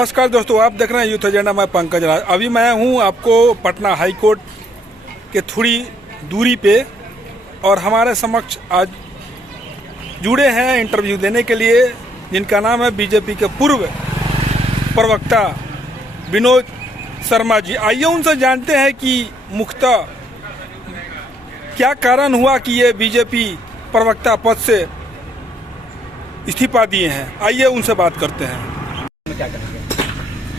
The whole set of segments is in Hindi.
नमस्कार दोस्तों, आप देख रहे हैं यूथ एजेंडा। मैं पंकज राज। अभी मैं हूं आपको पटना हाई कोर्ट के थोड़ी दूरी पे, और हमारे समक्ष आज जुड़े हैं इंटरव्यू देने के लिए, जिनका नाम है बीजेपी के पूर्व प्रवक्ता विनोद शर्मा जी। आइए उनसे जानते हैं कि मुख्यतः क्या कारण हुआ कि ये बीजेपी प्रवक्ता पद से इस्तीफा दिए हैं। आइए उनसे बात करते हैं। क्या करेंगे?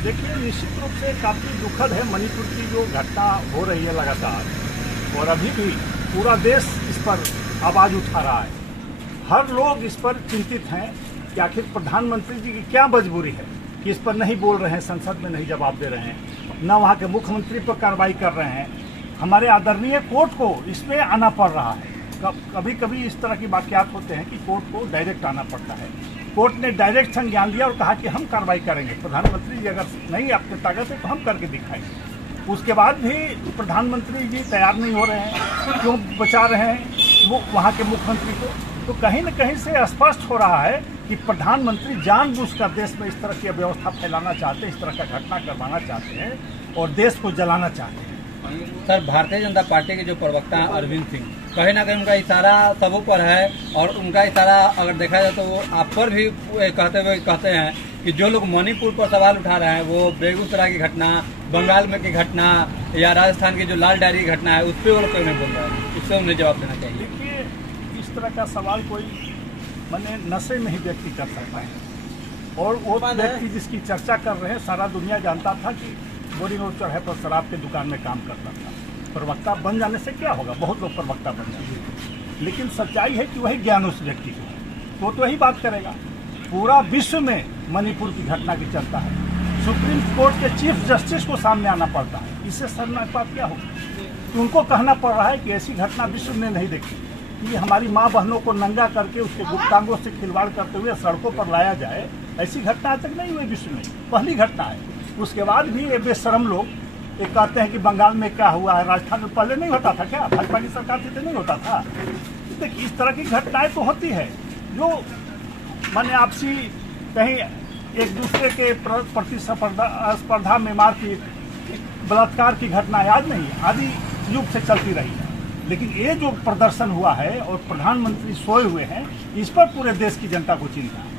देखिए, निश्चित रूप से काफ़ी दुखद है मणिपुर की जो घटना हो रही है लगातार, और अभी भी पूरा देश इस पर आवाज़ उठा रहा है। हर लोग इस पर चिंतित हैं कि आखिर प्रधानमंत्री जी की क्या मजबूरी है कि इस पर नहीं बोल रहे हैं, संसद में नहीं जवाब दे रहे हैं, न वहाँ के मुख्यमंत्री पर कार्रवाई कर रहे हैं। हमारे आदरणीय कोर्ट को इस पर आना पड़ रहा है। कभी कभी इस तरह की वाक़यात होते हैं कि कोर्ट को डायरेक्ट आना पड़ता है। कोर्ट ने डायरेक्ट संज्ञान लिया और कहा कि हम कार्रवाई करेंगे। प्रधानमंत्री जी अगर नहीं आपके ताकत है तो हम करके दिखाएंगे। उसके बाद भी प्रधानमंत्री जी तैयार नहीं हो रहे हैं। क्यों बचा रहे हैं वो वहाँ के मुख्यमंत्री को? तो कहीं न कहीं से स्पष्ट हो रहा है कि प्रधानमंत्री जानबूझकर देश में इस तरह की अव्यवस्था फैलाना चाहते हैं, इस तरह का घटना करवाना चाहते हैं और देश को जलाना चाहते हैं। सर, भारतीय जनता पार्टी के जो प्रवक्ता हैं अरविंद सिंह, कहीं ना कहीं उनका इशारा सबों पर है, और उनका इशारा अगर देखा जाए तो वो आप पर भी कहते हैं कि जो लोग मणिपुर पर सवाल उठा रहे हैं वो बेगूसराय की घटना, बंगाल में की घटना या राजस्थान की जो लाल डायरी की घटना है उस पर वो लोग क्यों नहीं बोल रहे हैं? इससे उन्हें जवाब देना चाहिए। देखिए, इस तरह का सवाल कोई मैंने नशे में ही व्यक्ति कर सकता है, और वो व्यक्ति जिसकी चर्चा कर रहे हैं सारा दुनिया जानता था कि बोरिंग रोड चौराहे पर शराब के दुकान में काम करता था। प्रवक्ता बन जाने से क्या होगा? बहुत लोग प्रवक्ता बन जाते हैं, लेकिन सच्चाई है कि वही ज्ञान उस व्यक्ति को तो वही बात करेगा। पूरा विश्व में मणिपुर की घटना की चर्चा है। सुप्रीम कोर्ट के चीफ जस्टिस को सामने आना पड़ता है। इससे शर्मनाक बात क्या होगी? उनको कहना पड़ रहा है कि ऐसी घटना विश्व ने नहीं देखी कि हमारी माँ बहनों को नंगा करके उसके गुप्तांगों से खिलवाड़ करते हुए सड़कों पर लाया जाए। ऐसी घटना आज तक नहीं हुई विश्व में, पहली घटना है। उसके बाद भी ये बेशरम लोग ये कहते हैं कि बंगाल में क्या हुआ है, राजस्थान में पहले नहीं होता था क्या? भाजपा की सरकार से तो नहीं होता था। देखिए, इस तरह की घटनाएं तो होती है जो माने आपसी कहीं एक दूसरे के प्रति स्पर्धा में मारपीट, बलात्कार की घटनाएं आज नहीं, आदि युग से चलती रही है। लेकिन ये जो प्रदर्शन हुआ है और प्रधानमंत्री सोए हुए हैं, इस पर पूरे देश की जनता को चिंता है।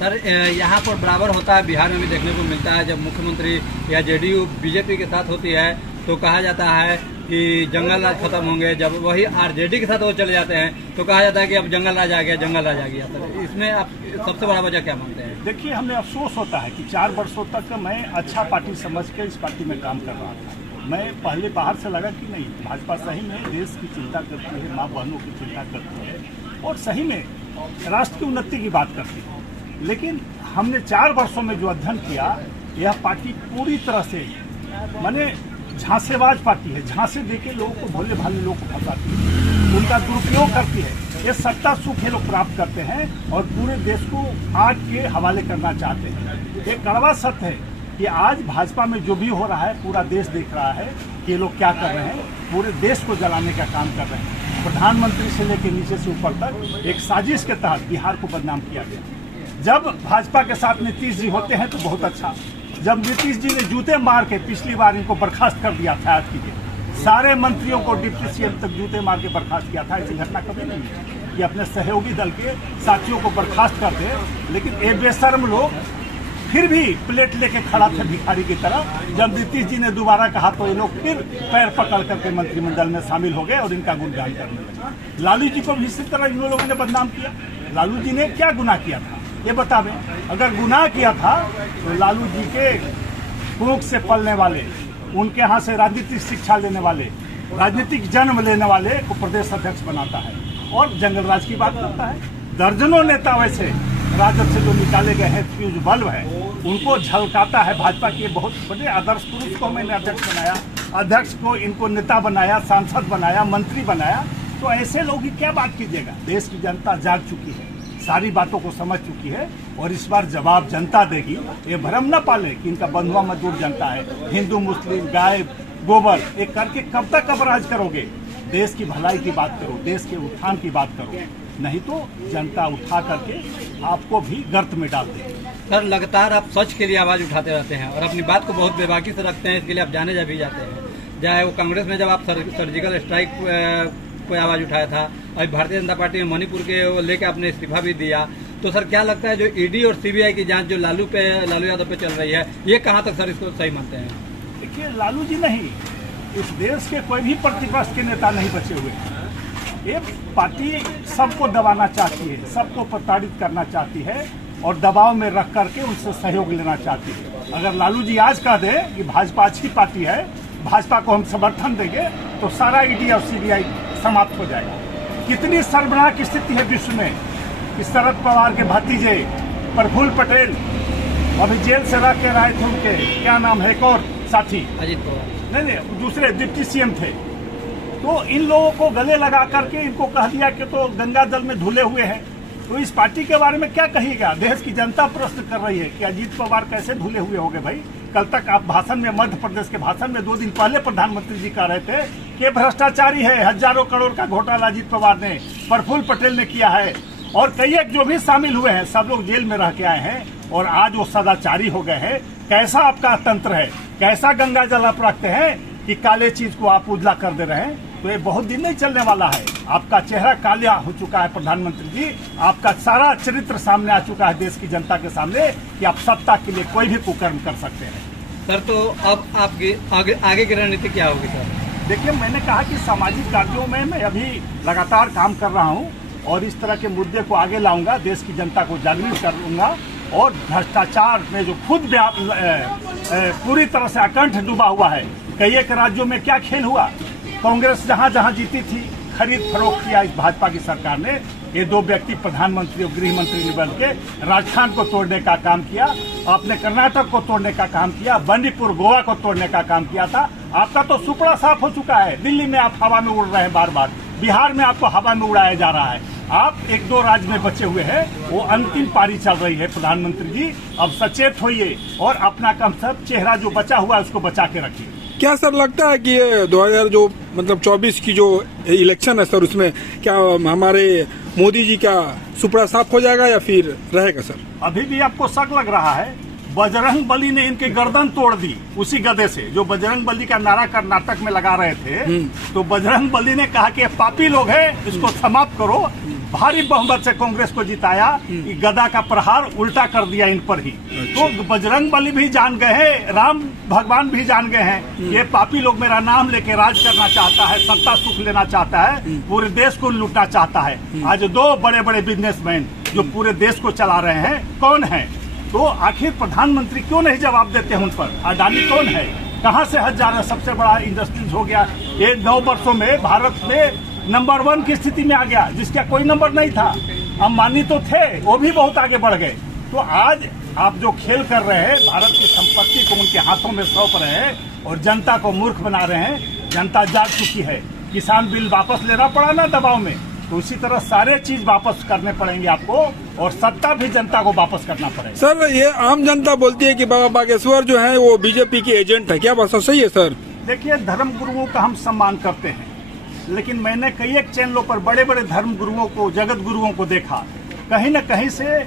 सर, यहाँ पर बराबर होता है, बिहार में भी देखने को मिलता है। जब मुख्यमंत्री या जेडीयू बीजेपी के साथ होती है तो कहा जाता है कि जंगल राज खत्म होंगे। जब वही आरजेडी के साथ वो चले जाते हैं तो कहा जाता है कि अब जंगल राज आ गया, जंगल राज आ गया। सर, इसमें आप सबसे बड़ा वजह क्या मानते हैं? देखिए, हमें अफसोस होता है कि 4 वर्षों तक मैं अच्छा पार्टी समझ के इस पार्टी में काम कर रहा था। मैं पहले बाहर से लगा कि नहीं, भाजपा सही में देश की चिंता करती है, माँ बहनों की चिंता करती है और सही में राष्ट्र की उन्नति की बात करती है। लेकिन हमने 4 वर्षों में जो अध्ययन किया, यह पार्टी पूरी तरह से माने झांसेबाज पार्टी है। झांसे देके लोगों को, भोले भाले लोगों को फंसाती है, उनका दुरुपयोग करती है। ये सत्ता सुख ये लोग प्राप्त करते हैं और पूरे देश को आग के हवाले करना चाहते हैं। एक कड़वा सत्य है कि आज भाजपा में जो भी हो रहा है पूरा देश देख रहा है कि ये लोग क्या कर रहे हैं। पूरे देश को जलाने का काम कर रहे हैं। प्रधानमंत्री से लेकर नीचे से ऊपर तक एक साजिश के तहत बिहार को बदनाम किया गया। जब भाजपा के साथ नीतीश जी होते हैं तो बहुत अच्छा। जब नीतीश जी ने जूते मार के पिछली बार इनको बर्खास्त कर दिया था, आज कीजिए, सारे मंत्रियों को डिप्टी सीएम तक जूते मार के बर्खास्त किया था। ऐसी घटना कभी नहीं हुई कि अपने सहयोगी दल के साथियों को बर्खास्त कर दे। लेकिन ये बेशर्म लोग फिर भी प्लेट लेके खड़ा थे भिखारी की तरह। जब नीतीश जी ने दोबारा कहा तो ये लोग फिर पैर पकड़ करके मंत्रिमंडल में शामिल हो गए और इनका गुणगान करने लगे। लालू जी को भी इसी तरह इन लोगों ने बदनाम किया। लालू जी ने क्या गुनाह किया था ये बतावें। अगर गुनाह किया था तो लालू जी के भूख से पलने वाले, उनके यहाँ से राजनीतिक शिक्षा लेने वाले, राजनीतिक जन्म लेने वाले को प्रदेश अध्यक्ष बनाता है और जंगल राज की बात करता है। दर्जनों नेता वैसे राजद से जो निकाले गए हैं, फ्यूज बल्ब है, उनको झलकाता है। भाजपा के बहुत बड़े आदर्श पुरुष को मैंने अध्यक्ष बनाया, अध्यक्ष को इनको नेता बनाया, सांसद बनाया, मंत्री बनाया। तो ऐसे लोग ही क्या बात कीजिएगा? देश की जनता जाग चुकी है, सारी बातों को समझ चुकी है और इस बार जवाब जनता देगी। ये भ्रम न पाले कि इनका बंधुआ मजदूर जनता है, हिंदू मुस्लिम गाय गोबर एक करके कब तक अब राज करोगे? देश की भलाई की बात करो, देश के उत्थान की बात करो, नहीं तो जनता उठा करके आपको भी गर्त में डाल देगी। सर लगातार आप सच के लिए आवाज उठाते रहते हैं और अपनी बात को बहुत बेबाकी से रखते हैं, इसके लिए आप जाने जा भी जाते हैं। चाहे वो कांग्रेस में जब आप सर्जिकल स्ट्राइक को आवाज उठाया था, अभी भारतीय जनता पार्टी में मणिपुर के वो लेके आपने इस्तीफा भी दिया, तो सर क्या लगता है जो ईडी और सीबीआई की जांच जो लालू यादव पे चल रही है, ये कहाँ तक सर इसको सही मानते हैं? देखिए, लालू जी नहीं, इस देश के कोई भी प्रतिपक्ष के नेता नहीं बचे हुए। ये पार्टी सबको दबाना चाहती है, सबको प्रताड़ित करना चाहती है और दबाव में रख करके उनसे सहयोग लेना चाहती है। अगर लालू जी आज कह दे कि भाजपा अच्छी पार्टी है, भाजपा को हम समर्थन देंगे, तो सारा ईडी और सीबीआई समाप्त हो जाएगा। कितनी शर्मनाक स्थिति है विश्व में कि शरद पवार के भतीजे प्रफुल्ल पटेल अभी जेल से रह के आए थे, उनके क्या नाम है, एक और साथी अजीत पवार, नहीं दूसरे डिप्टी सीएम थे, तो इन लोगों को गले लगा करके इनको कह दिया कि तो गंगा जल में धुले हुए हैं। तो इस पार्टी के बारे में क्या कहिएगा? देश की जनता प्रश्न कर रही है कि अजीत पवार कैसे धुले हुए हो गए भाई। कल तक आप भाषण में, मध्य प्रदेश के भाषण में 2 दिन पहले प्रधानमंत्री जी कह रहे थे कि भ्रष्टाचारी है, हजारों करोड़ का घोटाला अजीत पवार ने, प्रफुल्ल पटेल ने किया है और कई एक जो भी शामिल हुए हैं सब लोग जेल में रह के आए हैं और आज वो सदाचारी हो गए हैं। कैसा आपका तंत्र है, कैसा गंगा जल आप रखते हैं कि काले चीज को आप उजला कर दे रहे हैं। तो ये बहुत दिन नहीं चलने वाला है। आपका चेहरा काला हो चुका है प्रधानमंत्री जी, आपका सारा चरित्र सामने आ चुका है देश की जनता के सामने कि आप सत्ता के लिए कोई भी कुकर्म कर सकते हैं। सर तो अब आपकी आगे की रणनीति क्या होगी सर? देखिए, मैंने कहा कि सामाजिक कार्यों में मैं अभी लगातार काम कर रहा हूं और इस तरह के मुद्दे को आगे लाऊंगा, देश की जनता को जागरूक करूंगा और भ्रष्टाचार में जो खुद पूरी तरह से अकंठ डूबा हुआ है। कई एक राज्यों में क्या खेल हुआ, कांग्रेस जहां जहां जीती थी खरीद फरोख्त किया इस भाजपा की सरकार ने। ये 2 व्यक्ति प्रधानमंत्री और गृह मंत्री ने बन के राजस्थान को तोड़ने का काम किया, आपने कर्नाटक को तोड़ने का काम किया, मणिपुर गोवा को तोड़ने का काम किया था। आपका तो सुपड़ा साफ हो चुका है। दिल्ली में आप हवा में उड़ रहे हैं बार बार, बिहार में आपको हवा में उड़ाया जा रहा है। आप 1-2 राज्य में बचे हुए हैं, वो अंतिम पारी चल रही है। प्रधानमंत्री जी अब सचेत होइए और अपना कम से कम चेहरा जो बचा हुआ है उसको बचा के रखिए। क्या सर लगता है कि ये 2024 की जो इलेक्शन है सर, उसमें क्या हमारे मोदी जी का सुपड़ा साफ हो जाएगा या फिर रहेगा सर? अभी भी आपको शक लग रहा है? बजरंग बली ने इनके गर्दन तोड़ दी उसी गधे से। जो बजरंग बली का नारा कर्नाटक में लगा रहे थे, तो बजरंग बली ने कहा कि पापी लोग हैं, इसको समाप्त करो। भारी बहुमत से कांग्रेस को जिताया, कि गदा का प्रहार उल्टा कर दिया इन पर ही। तो बजरंग बली भी जान गए हैं, राम भगवान भी जान गए हैं, ये पापी लोग मेरा नाम लेके राज करना चाहता है, सत्ता सुख लेना चाहता है, पूरे देश को लूटना चाहता है। आज 2 बड़े बड़े बिजनेसमैन जो पूरे देश को चला रहे हैं कौन है? तो आखिर प्रधानमंत्री क्यों नहीं जवाब देते हैं उन पर? अडानी कौन है? कहां से हजारों सबसे बड़ा इंडस्ट्रीज हो गया? ये 9 वर्षों में भारत में नंबर 1 की स्थिति में आ गया, जिसका कोई नंबर नहीं था। अंबानी तो थे, वो भी बहुत आगे बढ़ गए। तो आज आप जो खेल कर रहे हैं, भारत की संपत्ति को उनके हाथों में सौंप रहे हैं और जनता को मूर्ख बना रहे हैं। जनता जाग चुकी है। किसान बिल वापस लेना पड़ा ना दबाव में, तो उसी तरह सारे चीज वापस करने पड़ेंगे आपको और सत्ता भी जनता को वापस करना पड़ेगा। सर ये आम जनता बोलती है कि बाबा बागेश्वर जो है वो बीजेपी के एजेंट है, क्या बात सही है सर? देखिए, धर्म गुरुओं का हम सम्मान करते हैं, लेकिन मैंने कई एक चैनलों पर बड़े बड़े धर्म गुरुओं को, जगत गुरुओं को देखा, कहीं न कहीं से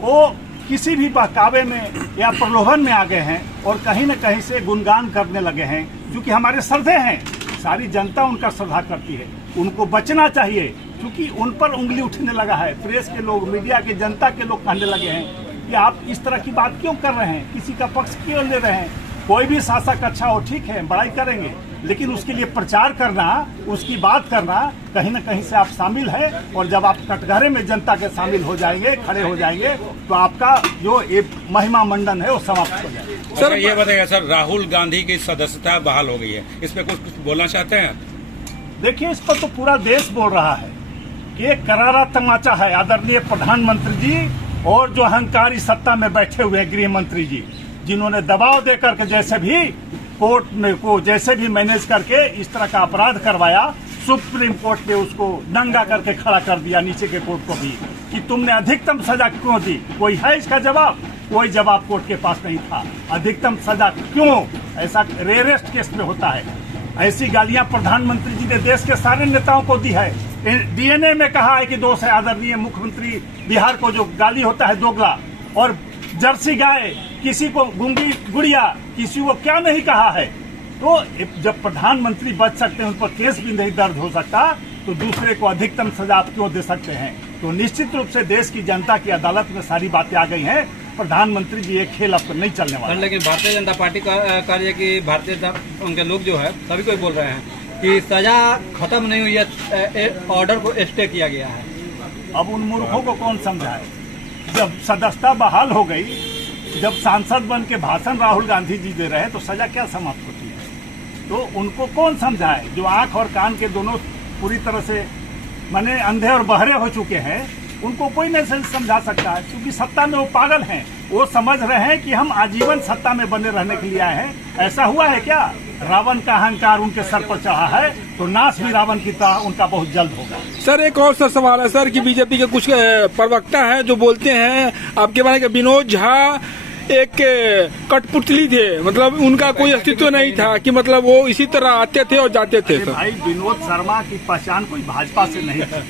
वो किसी भी बहकावे में या प्रलोभन में आ गए हैं और कहीं न कहीं से गुणगान करने लगे हैं, क्योंकि हमारे श्रद्धे हैं, सारी जनता उनका श्रद्धा करती है। उनको बचना चाहिए, क्योंकि उन पर उंगली उठने लगा है। प्रेस के लोग, मीडिया के, जनता के लोग कहने लगे हैं कि आप इस तरह की बात क्यों कर रहे हैं, किसी का पक्ष क्यों ले रहे हैं। कोई भी शासक अच्छा हो, ठीक है, बड़ाई करेंगे, लेकिन उसके लिए प्रचार करना, उसकी बात करना, कहीं न कहीं से आप शामिल है। और जब आप कटघरे में जनता के शामिल हो जाएंगे, खड़े हो जाएंगे, तो आपका जो ये महिमा मंडन है वो समाप्त हो जाएगा। सर ये बताइए सर, राहुल गांधी की सदस्यता बहाल हो गई है, इस पे कुछ बोलना चाहते हैं? देखिए, इस पर तो पूरा देश बोल रहा है कि ये करारा तमाचा है आदरणीय प्रधानमंत्री जी और जो अहंकारी सत्ता में बैठे हुए गृह मंत्री जी, जिन्होंने दबाव देकर के जैसे भी कोर्ट में को जैसे भी मैनेज करके इस तरह का अपराध करवाया, सुप्रीम कोर्ट ने उसको नंगा करके खड़ा कर दिया, नीचे के कोर्ट को भी, कि तुमने अधिकतम सजा क्यों दी। कोई है इसका जवाब? कोई जवाब कोर्ट के पास नहीं था। अधिकतम सजा क्यों? ऐसा रेयरेस्ट केस में होता है। ऐसी गालियां प्रधानमंत्री जी ने देश के सारे नेताओं को दी है। डीएनए में कहा है कि दोष है आदरणीय मुख्यमंत्री बिहार को, जो गाली होता है दोगला, और जर्सी गाय, किसी को गूंगी गुड़िया, किसी को क्या नहीं कहा है। तो जब प्रधानमंत्री बच सकते हैं, उन पर केस भी नहीं दर्ज हो सकता, तो दूसरे को अधिकतम सजा आप क्यों दे सकते हैं। तो निश्चित रूप से देश की जनता की अदालत में सारी बातें आ गई हैं। प्रधानमंत्री जी ये खेल अब नहीं चलने वाला। लेकिन भारतीय जनता पार्टी का रही है कि उनके लोग जो है सभी कोई बोल रहे हैं कि सजा खत्म नहीं हुई है, ऑर्डर को स्टे किया गया है। अब उन मूर्खों को कौन समझाए। जब सदस्यता बहाल हो गई, जब सांसद बन के भाषण राहुल गांधी जी दे रहे हैं, तो सजा क्या समाप्त होती है। तो उनको कौन समझाए। जो आंख और कान के दोनों पूरी तरह से माने अंधे और बहरे हो चुके हैं, उनको कोई नहीं समझा सकता है, क्योंकि सत्ता में वो पागल हैं। वो समझ रहे हैं कि हम आजीवन सत्ता में बने रहने के लिए आए हैं। ऐसा हुआ है क्या? रावण का अहंकार उनके सर पर चढ़ा है, तो नाश भी रावण की तरह उनका बहुत जल्द होगा। सर एक और सवाल है सर कि बीजेपी के कुछ प्रवक्ता हैं जो बोलते हैं आपके बारे में, विनोद झा एक कठपुतली थे, मतलब उनका कोई अस्तित्व नहीं था, कि मतलब वो इसी तरह आते थे और जाते थे। भाई विनोद शर्मा की पहचान कोई भाजपा से नहीं थी।